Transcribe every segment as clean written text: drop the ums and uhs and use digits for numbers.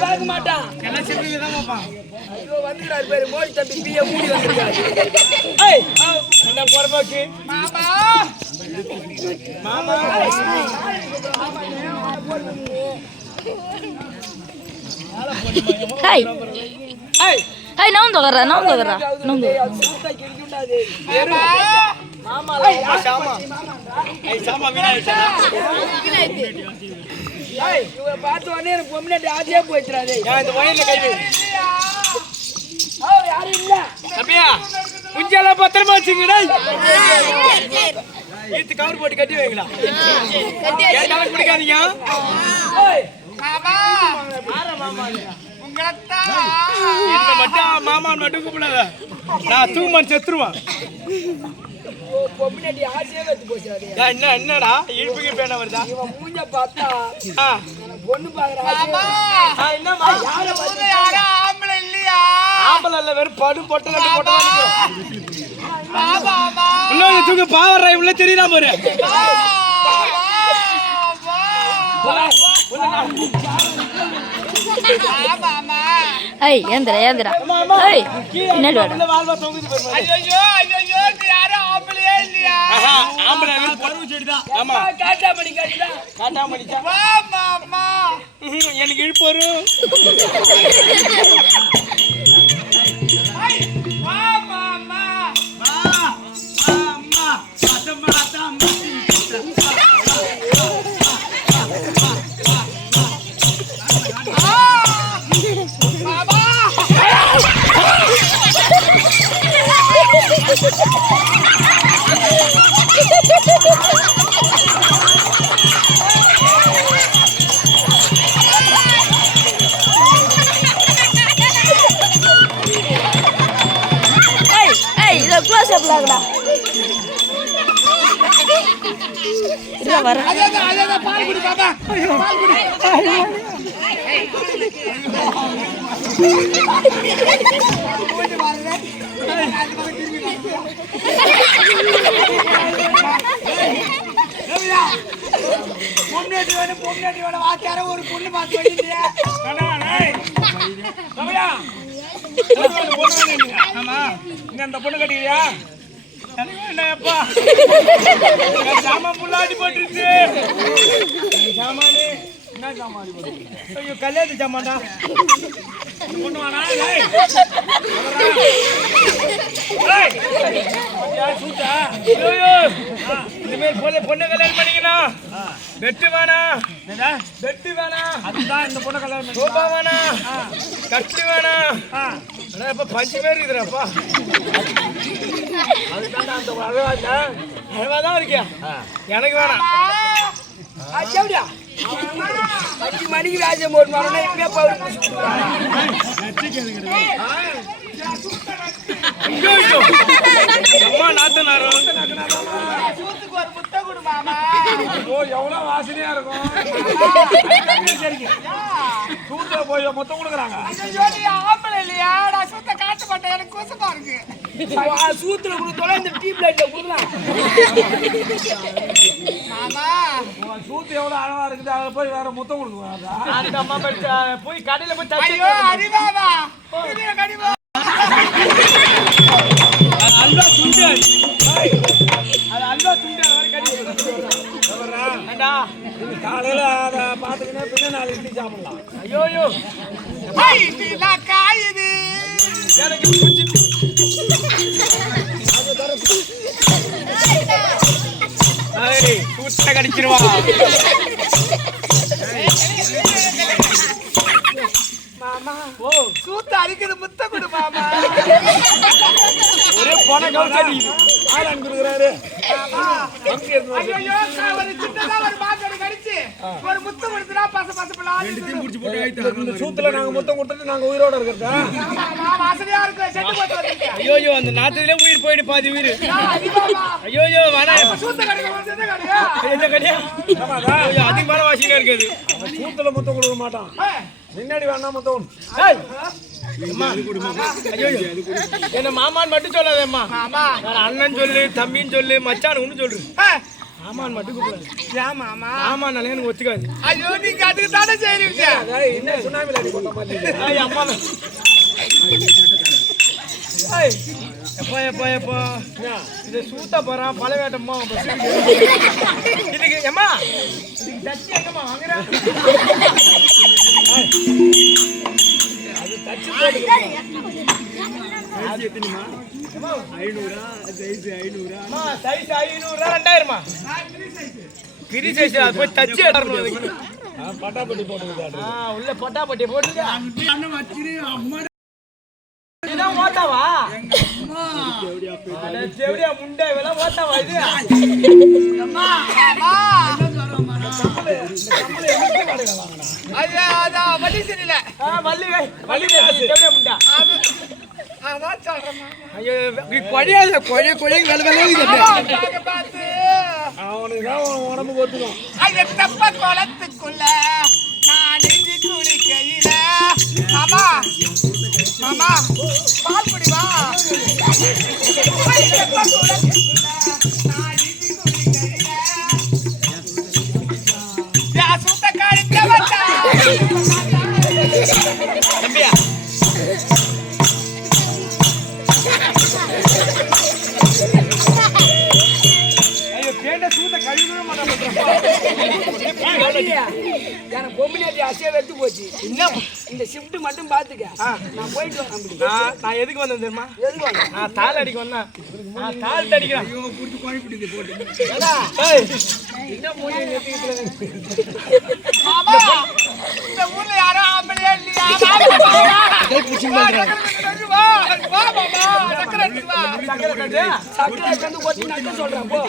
பார்க்க மாட்டான். வந்துக்கிறாரு பேரு மோடி தம்பி பிஏ மூடி வந்துருக்காரு. என்ன பொறம்போக்கு மாமா மாமா ஹாய் ஹாய் ஹாய் நான் தோகறா சூட்டா கிழிக்குண்டாது மாமா சாமா ஐ சாமா வினாயிட்டா ஏய் இவரை பார்த்த உடனே எனக்கு பொம்னாட்டி ஆஜே போயிடுறாரு. நான் இந்த வயல்ல கை வை. யாரும் இல்ல அப்படியா குஞ்செல்லாம் பத்திரமா வச்சுங்கடா. ஈத்து கவர் போட்டு கட்டி வைங்களா. கேட்டாலும் குடிக்காதீங்க. மாமா மாமா என்ன மட்டும் மாமான் மட்டும் கூப்பிடாத. நான் தூமன் செத்துருவான். பொம்னாட்டி ஆஜே வெச்சு போயிடுறாரு. என்னடா இழுப்புக்கு பேன வருதா? இவன் மூஞ்ச பார்த்தா பொண்ணு பாக்குறா. என்னமா யார ஆம்பளை இல்லையா? ஆம்பளை இல்ல வெறும் படு பொட்ட கட்டி போட்டா இன்னொரு தூக்க பாவறா இவ்வளோ தெரியுதா பாரு. ஏய் ஏந்திரா ஏந்திரா ஏய் பின்னாடி வாடா. ஐயோ ஐயோ யாரோ ஆம்பளையே இல்லையா? ஆம்பளை பருவு செடிதான். ஆமா காட்டாமணி காட்டுதான். காட்டாமணி வா மாமா எனக்கு இழுப்பு வரும். வா மாமா வா அம்மா அத்தம்மா அத்தம்மா க்ளோஸ் அப் லாகடா. இல்ல வர அத பால் குடி பாப்பா. பால் குடி. போய் வரல. பொம்னாட்டி வேணும் வாத்தியார ஒரு பொண்ணு பார்த்து வச்சிட்டியா? ஆமா நீ அந்த பொண்ணு கட்டிக்கிறியா? என்னப்பா சாமான் புள்ளாடி போட்டுருச்சு. சாமானு என்ன சாமான் போட்டு? ஐயோ கல்யாண சாமான்டா. பொண்ணு வாடா. பொண்ணு கல்யாணம் பண்ணிக்கணும். வெட்டு வேணா வெட்டு வேணா. அதுதான் இந்த பொண்ணு கல்யாணம் சோபா வேணா கட்டு வேணா. இப்ப பஞ்சு பேர் இருக்குறாப்பா. அதுதான் அந்த அழகாதான் இருக்கியா? எனக்கு வேணாம். 5 மணிக்கு ராஜம் ஒரு மரணம் இப்பயே பவர் அம்மா நாத்தனாரும் எவ்வளவு வாசனையா இருக்கும். சூத்த போய் மொத்தம் கொடுக்குறாங்க. ஆம்பளை இல்லையா? நான் சூத்த காட்ட மாட்டேன். எனக்கு கூசமா இருக்கு. சூத்துல கொடுத்தோட இந்த டீப் லைட்ல கொடுக்கலாம். மாமா சூத்து எவ்வளவு அழகா இருக்குது. அதை போய் வேற மொத்தம் கொடுக்குறாங்க. அம்மா போய் கடையில போய் ஐயோ அடிவாவா கடிவா அல்வா துண்டு. அது அல்வா துண்டு. காலையில அதை பார்த்துக்கினா பின்ன 4 இட்லி சாப்பிடலாம். ஐயோ காயுது எனக்கு சூத்த கடிச்சிருவா. மாமா ஓ சூத்த அடிக்குது. முத்த கொடு மாமா. ஒரே போன கவுச்சாடி ஆள் அனுப்புறாரு. ஐயோ ஒரு சின்னதா ஒரு பாக்கெட் கடிச்சு ஒரு முத்த கொடுத்தா பச பசப்பல ரெண்டுத்தையும் புடிச்சு போட்டு வைத்தாங்க. சூத்துல நாங்க முத்தம் கொடுத்துட்டு நாங்க உயிரோட இருக்கறதா. மாமா வாசனையா இருக்கு. செத்து போட்டு வந்துட்டீங்க. ஐயோ அந்த நாத்திலே உயிர் போயிடு பாதி உயிர். ஐயோ வேணா சூத்த கடிக்க வந்து கடியா. என்ன கடியா? ஆமாடா. ஐயோ அதிகமான வாசனையா இருக்குது. சூத்துல முத்தம் கொடுக்க மாட்டான். முன்னாடி வேணா முத்தம். ஏய் அம்மா ஐயோ என்ன மாமான்னு மட்டும் சொல்லாதேம்மா. மாமா நான் அண்ணன் சொல்லு தம்பின்னு சொல்லு மச்சான் ஒன்னு சொல்லு. ஆமான்னு மட்டும் கூப்பிடாது. ஆமா ஆமா ஆமானாலே எனக்கு ஒத்துக்காது. ஐயோ நீங்க அதுக்கு தானே செய்றீங்க. என்ன சுனாமில அடி போட்ட மாதிரி அம்மா எப்பா எப்பா எப்பா இதை சூத்தா போறான் பல வேட்டம்மா இதுக்கு ஏம்மா இதுக்கு தச்சு எங்கம்மா வாங்குறா அது தச்சு போட்டு 500 சைஸ் 500 அம்மா சைஸ் 500 2000மா கிரி சைஸ் அது போய் தச்சு எடுறணும் அதுக்கு பட்டாப்பட்டி போட்டுருக்காரு. உள்ள பட்டாப்பட்டி போட்டுருக்க அண்ணன் வச்சிரு அம்மா இதான் ஓட்டாவா செவடியா முண்டை இதெல்லாம் ஓட்டாவா இது அம்மா ஐயா அத வலி சரியில்லை. வள்ளி வள்ளி செவடியா முண்டா அதான் சொல்றேன். ஐயோ கொழையாத கொழை கொழை வேலை வேலை பார்த்து அவனுக்கு தான் உடம்பு ஒத்துக்கும். ஐயா தப்ப குளத்துக்குள்ள நான் நெஞ்சு குடிக்கையில மாமா மாமா பால் குடி வா. சுத்த காலத்தை வந்தா தம்பியா ஐயோ பேண்ட சூத்த கழுவவே மாட்டான் எனக்கு பொம்பளையாட்டி அசையா வெத்து போச்சு. இன்னும் இந்த ஷிஃப்ட் மட்டும் பாத்துக்க. நான் போயிட்டு வரேன் அப்படி. நான் எதுக்கு வந்தேன் தெரியுமா? எதுக்கு வாங்க? நான் தாள் அடிக்க வந்தேன். நான் தாள் அடிக்கிறேன். ஐயோ புடிச்சு குழப்பிட்டு போட்டு என்ன மொழி நெத்திக்கிட்டு மாமா இந்த ஊர்ல யாரும் ஆம்பளையா இல்லையா? சக்கரை கண்டு கொட்டி நட்டு சொல்றேன் போ.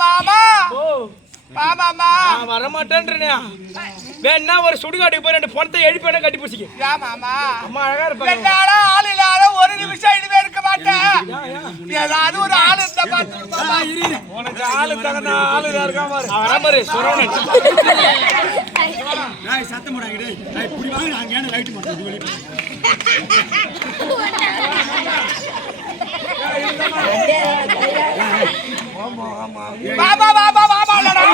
மாமா ஓ மாமாமா நான் வரமாட்டேன்றேன். வேணா ஒரு சுடுகாட்டுக்கு போய் 2 பணத்தை எழுப்பி கட்டி பிடிச்சிக்க. யா மாமா அம்மா அழகா இருப்பாங்க. என்னால ஆள் இல்லாத ஒரு நிமிஷம் இனிமே இருக்க மாட்டேன். ஏதாவது ஒரு ஆள் இருந்தா பாத்து உனக்கு ஆளு தகுந்த ஆளு இருக்கா பாரு. அவன் பாரு சுரவணன். டேய் சத்தம் போடாங்க டேய். டேய் புடி வாங்க நான் ஏன லைட் மாட்டேன் இது வெளிய. பாபா பாபா பாபா லடா.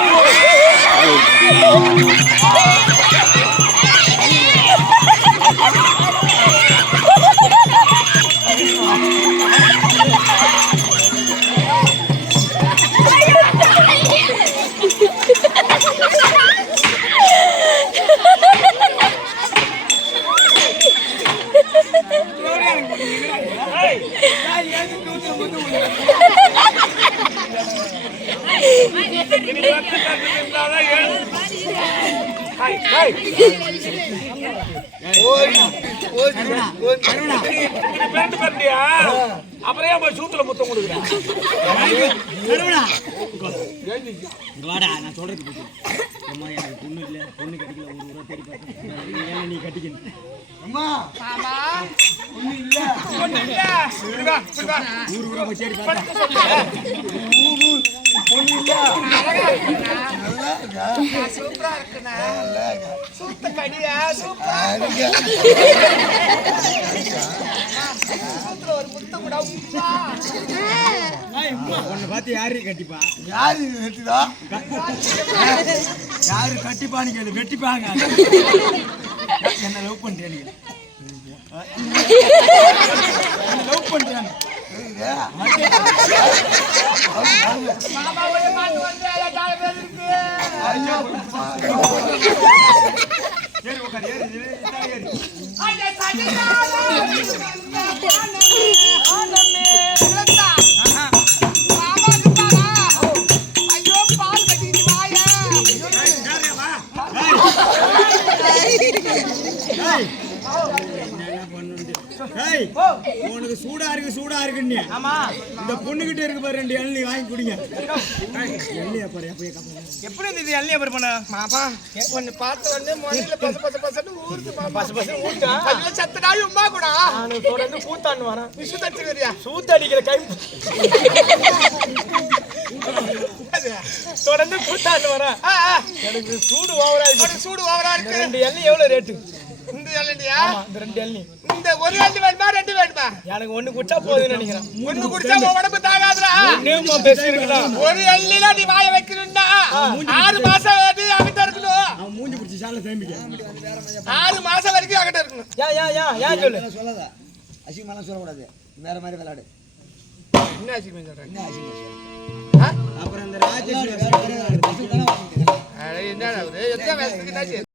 அப்புறம் ஏன் போய் சூத்துல முத்தம் கொடுக்குறேன்? நான் சொல்றது அம்மா எனக்கு பொண்ணு இல்ல பொண்ணு கிடைக்கல ஒரு ரூபா தேடி பார்த்தேன் நீ கட்டிக்கணும் அம்மா மாமா பொண்ணு இல்ல பொண்ணு இல்ல புடிவா புடிவா ஊரு ஊரா போய் தேடி பார்த்தேன் பொண்ணு இல்ல நல்லா சூப்பரா இருக்குனா நல்லா சூத்த கடியா சூப்பரா சூத்துல ஒரு முட்டை கூட உம்மா பொண்ணு பார்த்து யாரு கட்டிப்பா யாரு கட்டிடா யாரு கட்டிப்பான்னு கேளு வெட்டிப்பாங்க என்ன லவ் பண்றீங்க லவ் பண்றேன் மாமா ஒரு மாட்டு வந்து எல்லா பேர் இருக்கு ஐயோ சரி உட்கார் ஏறு ஏறு ஐயா சஜனா உனக்கு சூடா இருக்கு ஆமா இந்த பொண்ணுகிட்ட இருக்கு பாரு 2 இளநீ வாங்கி குடிங்க இளநியா பாரு எப்படி இந்த இளநியா பாரு பண்ண மாமா ஒன்னு பார்த்த உடனே மொழியில பச பச பசன்னு ஊர்து மாமா பச பச ஊட்டா அதுல சத்தடாய் உம்மா கூட நான் தொடர்ந்து கூத்தான்னு வரேன் விசு தச்சுறியா சூத்த அடிக்கிற கை தொடர்ந்து கூத்தான்னு வரேன் எனக்கு சூடு ஓவரா இருக்கு 2 இளநீ எவ்வளவு ரேட்டு இந்த இளநியா இந்த 2 இளநீ இந்த ஒரு அள்ளி வேணுமா 2 வேணுமா? எனக்கு ஒண்ணு குடிச்சா போதும்னு நினைக்கிறேன். ஒண்ணு குடிச்சா உன் உடம்பு தாங்காதுடா. நேமா பெஸ்ட் இருக்குடா. ஒரு அள்ளில நீ வாய வைக்கணும்னா 6 மாசம் வரைக்கும் அகிட்ட இருக்கணும். அவன் மூஞ்சி பிடிச்சி சால தேம்பிக்க. 6 மாசம் வரைக்கும் அகிட்ட இருக்கணும். யா சொல்லு. சொல்லாத. அசிங்கமாலாம் சொல்லக்கூடாது. வேற மாதிரி விளையாடு. என்ன ஆச்சுன்னு சொல்றேன். என்ன அசிங்கமா சொல்ற? ஆ? அப்புறம் அந்த வேற மாதிரி விளையாடு. பசங்க தானே வாங்கிட்டு. அட என்னடா இது? எத்தனை வயசுக்கு என்னாச்சு?